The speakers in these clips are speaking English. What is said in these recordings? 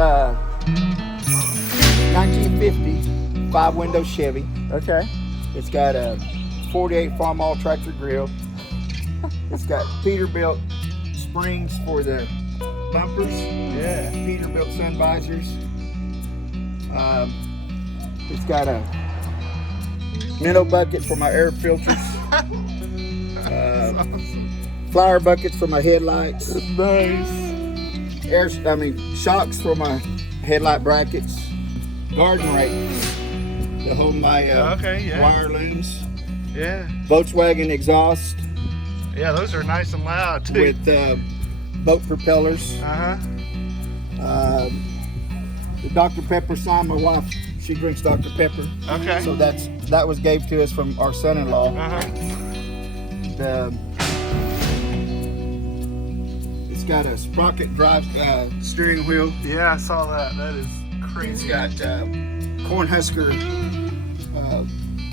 1950 5-window Chevy. Okay. It's got a 48 Farmall tractor grill. It's got Peterbilt springs for the bumpers. Yeah. Peterbilt sun visors. It's got a minnow bucket for my air filters. Flower buckets for my headlights. Nice. Shocks for my headlight brackets. Garden rakes to hold my wire looms. Yeah. Volkswagen exhaust Yeah, those are nice and loud too. with boat propellers. Uh-huh. The Dr. Pepper sign, my wife, she drinks Dr. Pepper. Okay. So that was gave to us from our son-in-law. Uh-huh. It's got a sprocket drive steering wheel. Yeah, I saw that. That is It's crazy. got corn husker,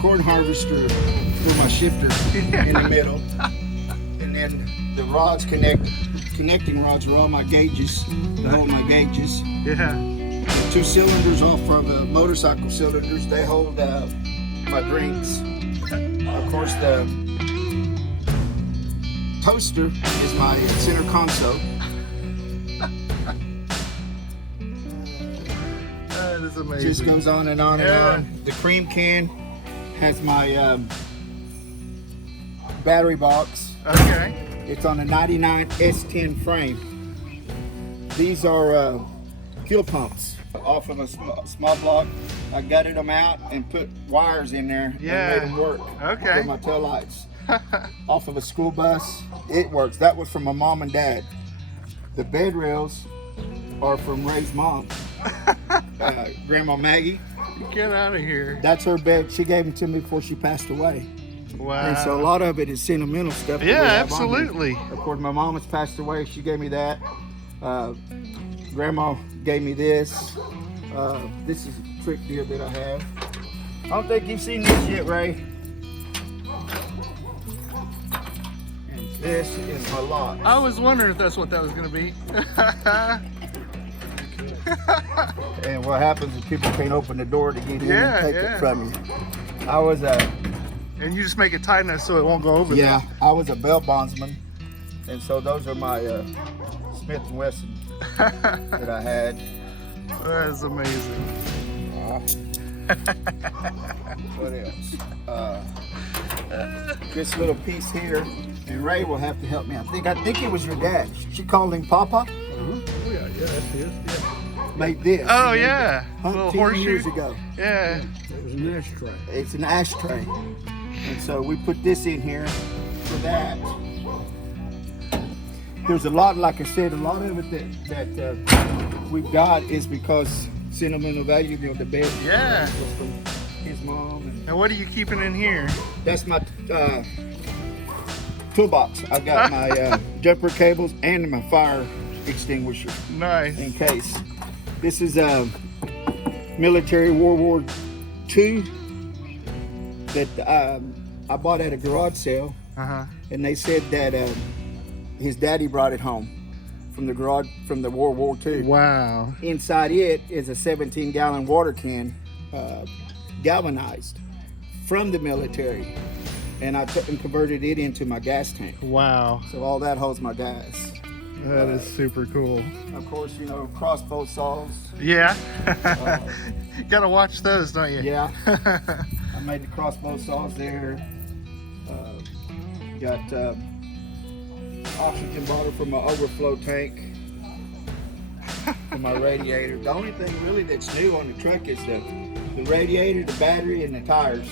corn harvester for my shifter in the middle. And then the rods connecting rods are all my gauges, to hold my gauges. Yeah. 2 cylinders off from the motorcycle cylinders, they hold my drinks. Of course, the toaster is my center console. That is amazing. Just goes on and on and on. The cream can has my battery box. Okay. It's on a 99 S10 frame. These are fuel pumps off of a small block. I gutted them out and put wires in there and made them work. Okay. For my tail lights. Off of a school bus. It works. That was from my mom and dad. The bed rails are from Ray's mom, Grandma Maggie. Get out of here. That's her bed. She gave them to me before she passed away. Wow. And so a lot of it is sentimental stuff. that we Yeah, have on here. absolutely. Of course, my mom has passed away. She gave me that. Grandma gave me this. This is a trick deal that I have. I don't think you've seen this yet, Ray. And this is my lock. I was wondering if that's what that was going to be. And what happens is people can't open the door to get in Yeah, and take yeah. it from you. I was And you just make it tight enough so it won't go over yeah, I was a bail bondsman, and so those are my Smith & Wesson that I had. there. That is amazing. What else? This little piece here, and Ray will have to help me. I think it was your dad. She called him Papa. Oh yeah, that's his. Yeah, Made this. Oh, yeah. A little 10 horseshoe. years ago. Yeah. it was an ashtray. It's an ashtray, and so we put this in here for that. There's a lot, like I said, a lot of it that we've got is because sentimental value. You know, the bed Yeah. was from his mom, and Now, what are you keeping in here? that's my toolbox. I got my jumper cables and my fire extinguisher Nice. in case. This is military World War II that I bought at a garage sale, Uh-huh. and they said that his daddy brought it home from the garage from the World War II. Wow. Inside it is a 17-gallon water can, galvanized from the military, and I took and converted it into my gas tank. Wow. So all that holds my gas. That is super cool. Of course, you know, crossbow saws. Yeah. Gotta watch those, don't you? Yeah, I made the crossbow saws there. Got oxygen bottle for my overflow tank for my radiator. The only thing really that's new on the truck is the radiator, the battery, and the tires.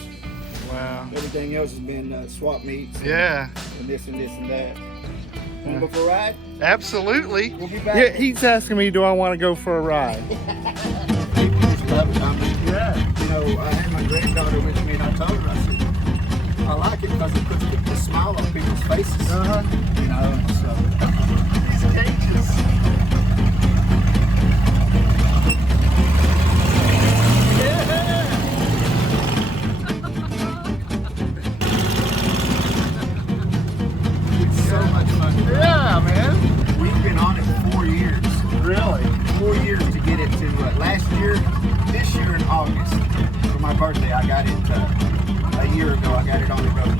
Wow. Everything else has been swap meets. Yeah. And this and this and that. Want to go for a ride? Absolutely. We'll be back. Yeah, he's asking me, do I want to go for a ride? People just love it. I mean, Yeah. you know, I had my granddaughter with me, and I told her, I said, I like it because it puts a smile on people's faces. Uh-huh. You know, so. These cages. It's so much fun. Yeah, man. We've been on it for 4 years. Really? 4 years to get it my birthday. I got it a year ago. I got it on the road.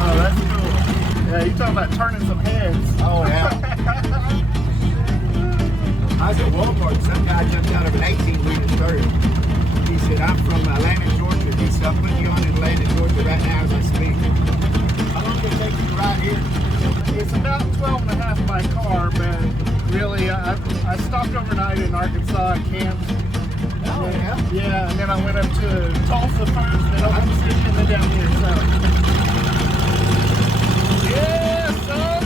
Oh, that's cool. Yeah, you talking about turning some heads. Oh, yeah. I was at Walmart. Some guy jumped out of an 18-wheeler started. He said, I'm from Atlanta, Georgia. He said, I'm putting you on in Atlanta, Georgia right now as I speak. How long did it take you to ride here? It's about 12 and a half by car, but really, I stopped overnight in Arkansas and camped. Oh, yeah? Yeah, and then I went up to Tulsa first, then Oklahoma City, and then down here, so. Yeah, son!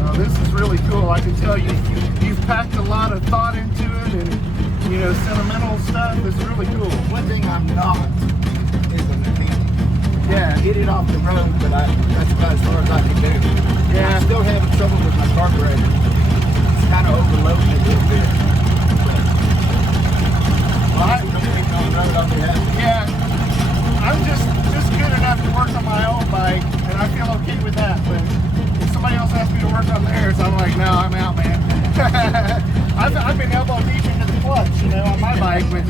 Oh, this is really cool. I can tell you've packed a lot of thought into it, and, you know, sentimental stuff. It's really cool. One thing I'm not is a mechanic. Yeah. Get it off the road, but that's about as far as I can do. Yeah. I'm still having trouble with my carburetor. It's kind of overloading a little bit. Well, I don't think on the road, I'll be happy. Yeah, I'm just good enough to work on my own bike, and I feel okay with that. But if somebody else asks me to work on theirs, I'm like, no, I'm out, man. I've been elbow deep into the clutch, you know, on my bike, but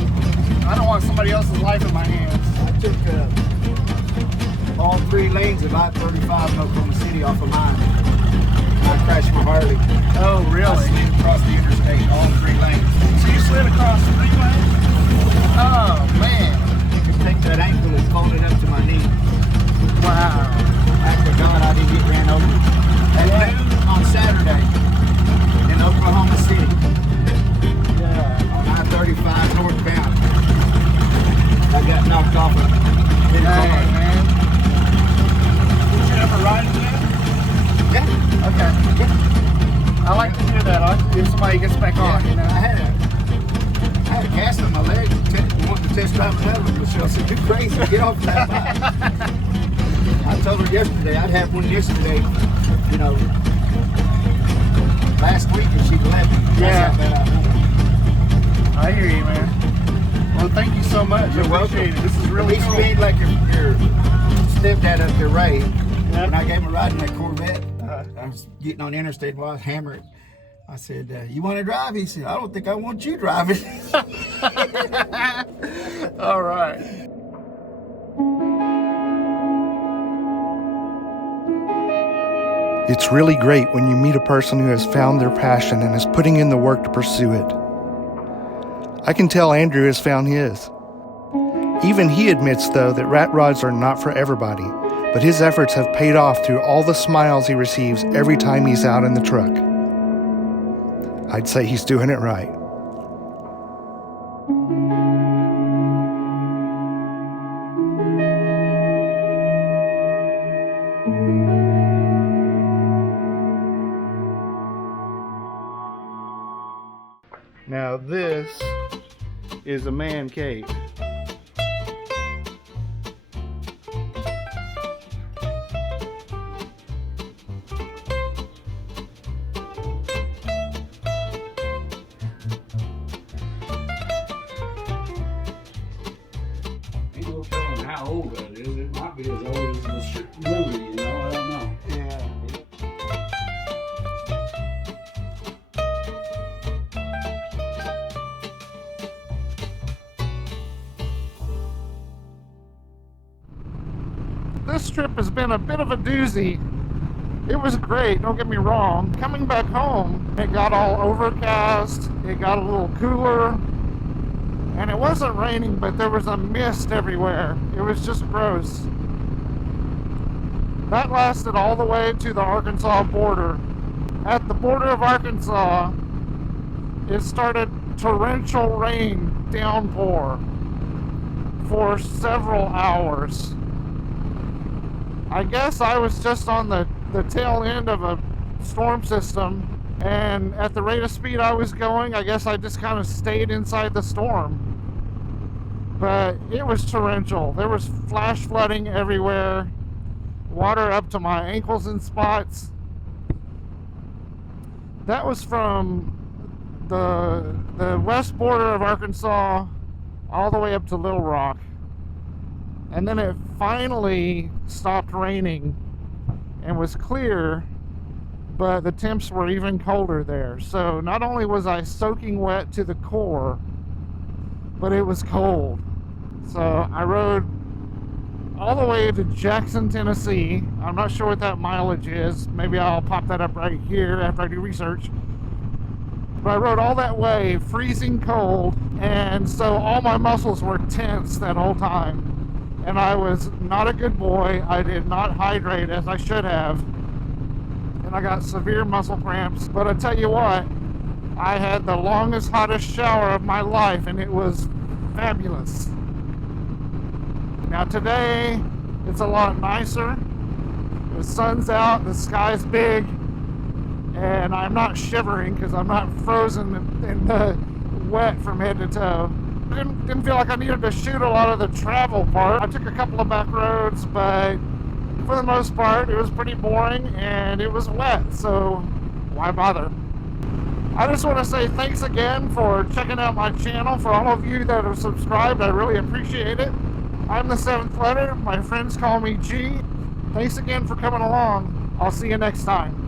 I don't want somebody else's life in my hands. I took all 3 lanes of I-35 in Oklahoma City off of mine. I crashed my Harley. Oh, I really? slid across the interstate, all 3 lanes. So you slid across 3 lanes? Oh, man. You can take that ankle and fold it up to my knee. Wow. Thank God I didn't get ran over. At noon on Saturday in Oklahoma City. Yeah. On I-35 northbound. I got knocked off a big Hey, car. man. Did you ever ride again? Yeah. Okay. I like to do that. I like to if somebody gets back on, you know. I had a cast on my leg. Wanted to test drive another one. Michelle said, "You're crazy. Get off that bike." I told her yesterday I'd have one yesterday. You know, last week and she left me. Yeah. That's how bad I want it. I hear you, man. Well, thank you so much. You're I appreciate welcome. it. This is really At least cool. you ain't like your stepdad up there, Ray. Yeah. When I gave him a ride in that Corvette, I was getting on the interstate while I was hammering. I said, you want to drive? He said, I don't think I want you driving. All right. It's really great when you meet a person who has found their passion and is putting in the work to pursue it. I can tell Andrew has found his. Even he admits, though, that rat rods are not for everybody, but his efforts have paid off through all the smiles he receives every time he's out in the truck. I'd say he's doing it right. Now this is a man cave. Ain't no telling how old that is. It might be as old as the movie, you know. I don't know. Yeah. This trip has been a bit of a doozy. It was great, don't get me wrong. Coming back home, it got all overcast, it got a little cooler, and it wasn't raining, but there was a mist everywhere. It was just gross. That lasted all the way to the Arkansas border. At the border of Arkansas, it started torrential rain downpour for several hours. I guess I was just on the tail end of a storm system, and at the rate of speed I was going, I guess I just kind of stayed inside the storm. But it was torrential. There was flash flooding everywhere, water up to my ankles in spots. That was from the west border of Arkansas all the way up to Little Rock. And then it finally stopped raining and was clear, but the temps were even colder there. So not only was I soaking wet to the core, but it was cold. So I rode all the way to Jackson, Tennessee. I'm not sure what that mileage is. Maybe I'll pop that up right here after I do research. But I rode all that way, freezing cold, and so all my muscles were tense that whole time. And I was not a good boy. I did not hydrate as I should have. And I got severe muscle cramps. But I tell you what, I had the longest, hottest shower of my life, and it was fabulous. Now today, it's a lot nicer. The sun's out, the sky's big, and I'm not shivering because I'm not frozen and wet from head to toe. Didn't feel like I needed to shoot a lot of the travel part. I took a couple of back roads, but for the most part, it was pretty boring and it was wet, so why bother? I just want to say thanks again for checking out my channel. For all of you that have subscribed, I really appreciate it. I'm the 7th letter. My friends call me G. Thanks again for coming along. I'll see you next time.